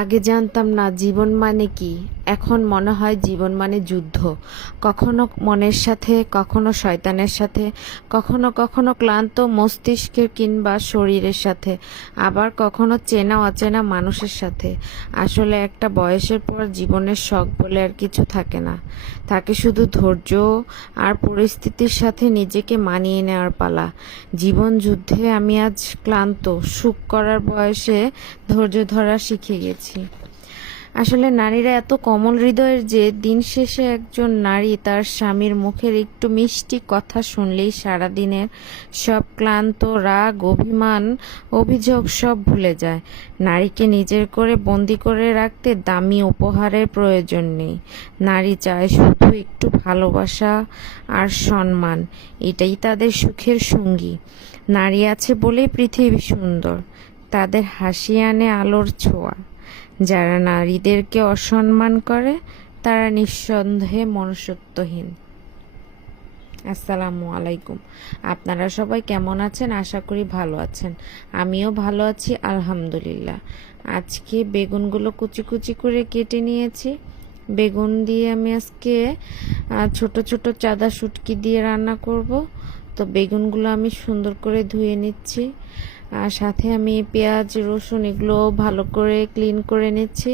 আগে জানতাম না জীবন মানে কি। এখন মনে হয় জীবন মানে যুদ্ধ। কখনো মনের সাথে, কখনো শয়তানের সাথে, কখনো কখনো ক্লান্ত মস্তিষ্কের কিংবা শরীরের সাথে, আবার কখনো চেনা অচেনা মানুষের সাথে। আসলে একটা বয়সের পর জীবনের শখ বলে আর কিছু থাকে না। থাকে শুধু ধৈর্য আর পরিস্থিতির সাথে নিজেকে মানিয়ে নেওয়ার পালা। জীবন যুদ্ধে আমি আজ ক্লান্ত। সুখ করার বয়সে ধৈর্য ধরা শিখে গেছি। আসলে নারীরা এত কোমল হৃদয়ের যে দিন শেষে একজন নারী তার স্বামীর মুখের একটু মিষ্টি কথা শুনলেই সারাদিনের সব ক্লান্ত রাগ, অভিমান, অভিযোগ সব ভুলে যায়। নারীকে নিজের করে বন্দি করে রাখতে দামি উপহারের প্রয়োজন নেই। নারী চায় শুধু একটু ভালোবাসা আর সম্মান। এটাই তাদের সুখের সঙ্গী। নারী আছে বলেই পৃথিবী সুন্দর। তাদের হাসি আনে আলোর ছোঁয়া। যারা নারীদেরকে অসম্মান করে তারা নিঃসন্দেহে মনুষ্যত্বহীন। আসসালামু আলাইকুম। আপনারা সবাই কেমন আছেন? আশা করি ভালো আছেন। আমিও ভালো আছি আলহামদুলিল্লাহ। আজকে বেগুনগুলো কুচি কুচি করে কেটে নিয়েছি। বেগুন দিয়ে আমি আজকে ছোট ছোট চাদা শুটকি দিয়ে রান্না করব। তো বেগুনগুলো আমি সুন্দর করে ধুয়ে নিচ্ছি। আর সাথে আমি পেঁয়াজ, রসুন এগুলো ভালো করে ক্লিন করে নিচ্ছি।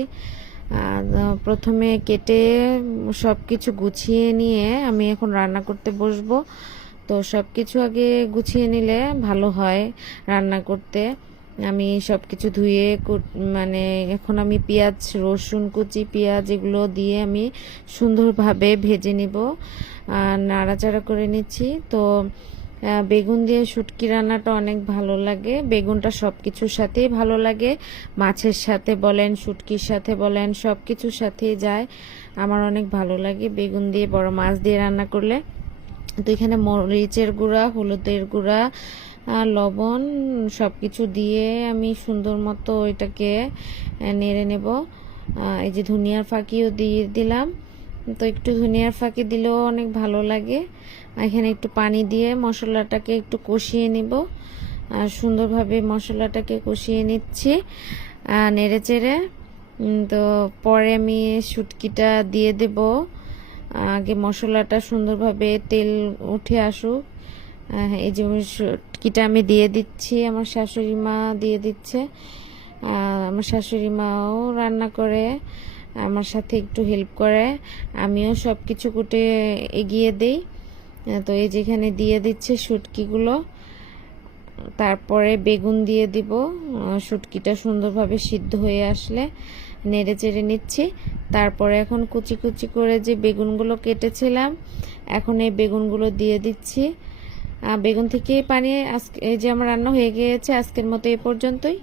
প্রথমে কেটে সব কিছু গুছিয়ে নিয়ে আমি এখন রান্না করতে বসবো। তো সব কিছু আগে গুছিয়ে নিলে ভালো হয় রান্না করতে। আমি সব কিছু ধুয়ে মানে এখন আমি পেঁয়াজ, রসুন কুচি, পেঁয়াজ এগুলো দিয়ে আমি সুন্দরভাবে ভেজে নিব। নাড়াচাড়া করে নিচ্ছি। তো বেগুন দিয়ে শুটকি রান্নাটা অনেক ভালো লাগে। বেগুনটা সব কিছুর সাথেই ভালো লাগে। মাছের সাথে বলেন, শুটকির সাথে বলেন, সব কিছুর সাথেই যায়। আমার অনেক ভালো লাগে বেগুন দিয়ে, বড় মাছ দিয়ে রান্না করলে। তো এখানে মরিচের গুঁড়া, হলুদের গুঁড়া, লবণ সব কিছু দিয়ে আমি সুন্দর মতো এটাকে নেড়ে নেব। এই যে ধনিয়ার ফাঁকিও দিয়ে দিলাম। তো একটু ধনিয়ার ফাঁকি দিলেও অনেক ভালো লাগে। এখানে একটু পানি দিয়ে মশলাটাকে একটু কষিয়ে নিব। সুন্দরভাবে মশলাটাকে কষিয়ে নিচ্ছি নেড়ে চেড়ে। তো পরে আমি শুটকিটা দিয়ে দেব। আগে মশলাটা সুন্দরভাবে তেল উঠে আসুক। এই যে শুটকিটা আমি দিয়ে দিচ্ছি। আমার শাশুড়ি মা দিয়ে দিচ্ছে। আমার শাশুড়ি মাও রান্না করে, আমার সাথে একটু হেল্প করে। আমিও সব কিছু কুটে এগিয়ে দেই। তো এই যেখানে দিয়ে দিচ্ছে শুটকিগুলো। তারপরে বেগুন দিয়ে দিব। শুটকিটা সুন্দরভাবে সিদ্ধ হয়ে আসলে নেড়ে চেড়ে নিচ্ছি। তারপরে এখন কুচি কুচি করে যে বেগুনগুলো কেটেছিলাম, এখন এই বেগুনগুলো দিয়ে দিচ্ছি। বেগুন থেকে পানি আজকে এই যে আমার রান্না হয়ে গিয়েছে। আজকের মতো এ পর্যন্তই।